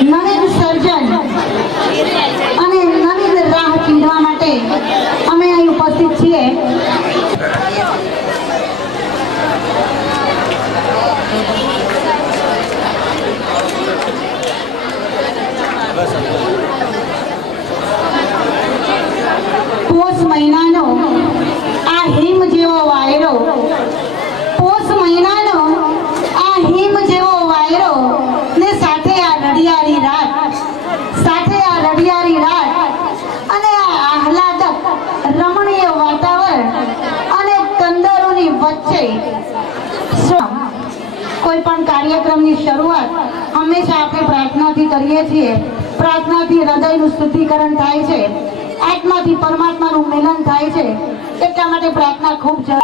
નવીન સર્જન અને નવીન રાહ ચીંધવા માટે અમે અહીં ઉપસ્થિત છીએ. પોષ મહિનાનો આ હિમ જેવો વાયરો, પોષ મહિનાનો આ હિમ જેવો વાયરો ને સાથે આ રડિયાળી રાત, સાથે આ રડિયાળી રાત અને આ આહલાદક રમણીય વાતાવરણ અને કંદરોની વચ્ચે કોઈ પણ કાર્યક્રમની શરૂઆત હંમેશા આપણે પ્રાર્થનાથી કરીએ છીએ. પ્રાર્થનાથી હૃદયનું શુદ્ધિકરણ થાય છે, આત્માથી પરમાત્માનું મિલન થાય છે. એટલા માટે પ્રાર્થના ખૂબ જરૂરી.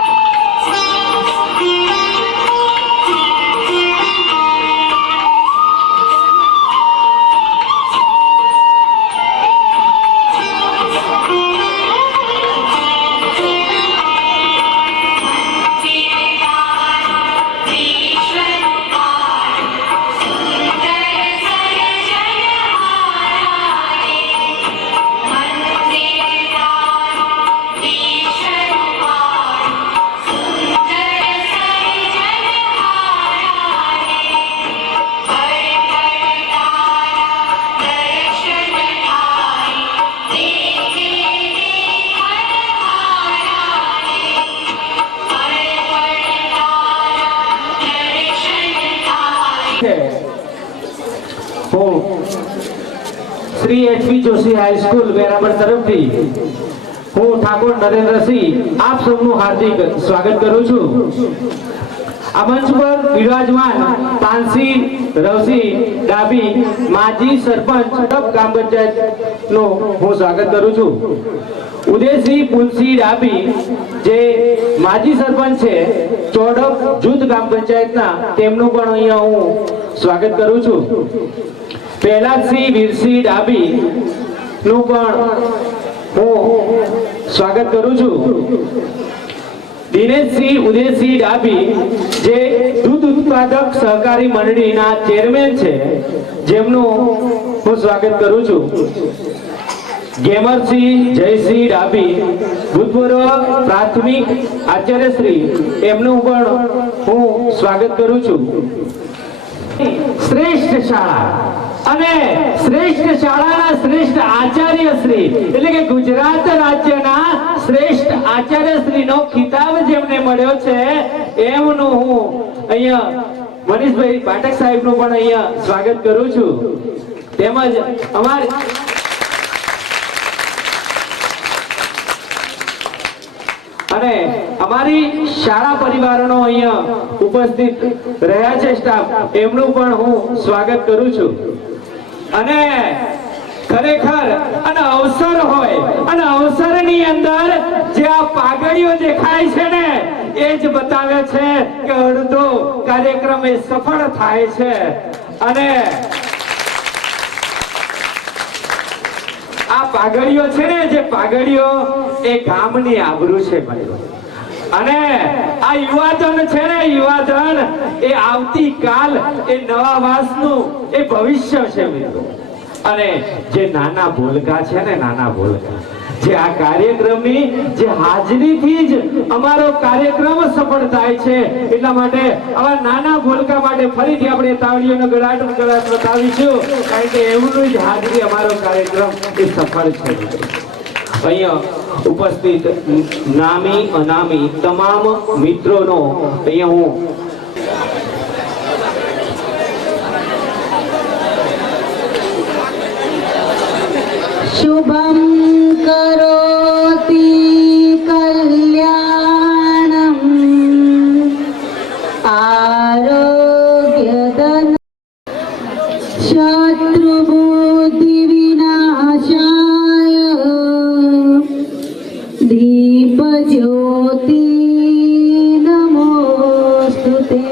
Shri H P Joshi high school Veraval तरफથી હું ઠાકોર નરેન્દ્રસિંહ આપ સૌનું હાર્દિક સ્વાગત કરું છું. આ મંચ પર વિરાજમાન પાનસી રવસી ડાબી માજી સરપંચ ગ્રામ પંચાયત નો હું સ્વાગત કરું છું. ઉદયસિંહ પુલસી ડાબી જે માજી સરપંચ છે ચોડક જૂથ ગ્રામ પંચાયતના, તેમનું પણ અહીંયા હું સ્વાગત કરું છું. પહેલાસિંહ વીરસિંહ ડાબી નું પણ હું સ્વાગત કરું છું. દિનેશસિંહ ઉદયસિંહ ડાબી જે દૂધ ઉત્પાદક સહકારી મંડળીના ચેરમેન છે, જેમનું હું સ્વાગત કરું છું. ગેમરસિંહ જયસિંહ ડાબી ભૂતપૂર્વ પ્રાથમિક આચાર્યશ્રી, એમનું પણ હું સ્વાગત કરું છું. શ્રેષ્ઠ શાળા અને શ્રેષ્ઠ શાળાના શ્રેષ્ઠ આચાર્યશ્રી એટલે કે ગુજરાત રાજ્યના શ્રેષ્ઠ આચાર્યશ્રીનો ખિતાબ જેમને મળ્યો છે, એમનું હું અહીંયા મનીષભાઈ પાઠક સાહેબનું પણ અહીંયા સ્વાગત કરું છું. તેમજ અમારી અને અમારી શાળા પરિવારનો અહીંયા ઉપસ્થિત રહ્યા છે સ્ટાફ, એમનું પણ હું સ્વાગત કરું છું. અને ખરેખર અને અવસર હોય અને અવસરની અંદર જે આ પાઘડીઓ દેખાય છે ને, એ જ બતાવે છે કે અડધો કાર્યક્રમ એ સફળ થાય છે. અને આ પાઘડીઓ છે ને, જે પાઘડીઓ એ ગામની આબરૂ છે ભાઈઓ. અને આ યુવાધન છે ને, યુવાધન એ આવતીકાલ એ નવા વાસનું એ ભવિષ્ય છે મિત્રો. અને જે નાના ભોલકા છે ને, નાના ભોલકા જે આ કાર્યક્રમની જે હાજરીથી જ અમારો કાર્યક્રમ સફળ થાય છે, એટલા માટે આવા નાના ભોલકા માટે ફરીથી આપણે તાળીઓનો ગળાટ બતાવીશું, કારણ કે એમનું જ હાજરી અમારો કાર્યક્રમ એ સફળ છે. અહીંયા ઉપસ્થિત નામી અનામી તમામ મિત્રોનો અહીંયા હું શુભમ કરોતિ કલ્યાણમ આરોગ્યધન શત્રુબુદ્ધિ વિનાશાય દીપજ્યોતિ નમોસ્તુતે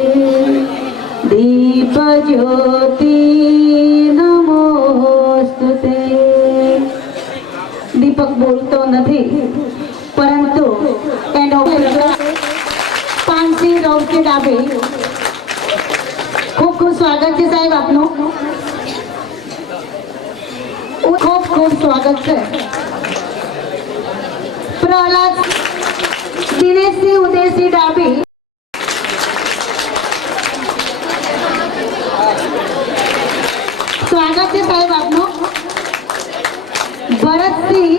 દીપજ્યોતિ નમોસ્તુતે. દીપક બોલતો નથી, પરંતુ એનો પાનસી રવસી ડાબી. ખૂબ ખૂબ સ્વાગત છે સાહેબ આપનું. ખૂબ ખૂબ સ્વાગત છે. પ્રહલાદ દિનેશસિંહ ઉદયસિંહ ડાભી, સ્વાગત છે સાહેબ આપનું. ભરતસિંહ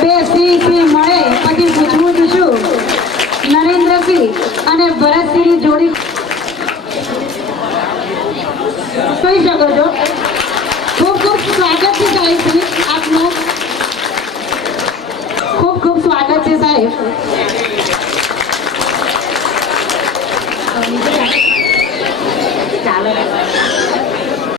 બે સિંહ મળે પછી પૂછવું જ છું. નરેન્દ્રસિંહ અને ભરતસિંહની જોડી કહી શકો છો. ખૂબ ખૂબ સ્વાગત છે સાહેબ આપનું. ખૂબ ખૂબ સ્વાગત છે સાહેબ.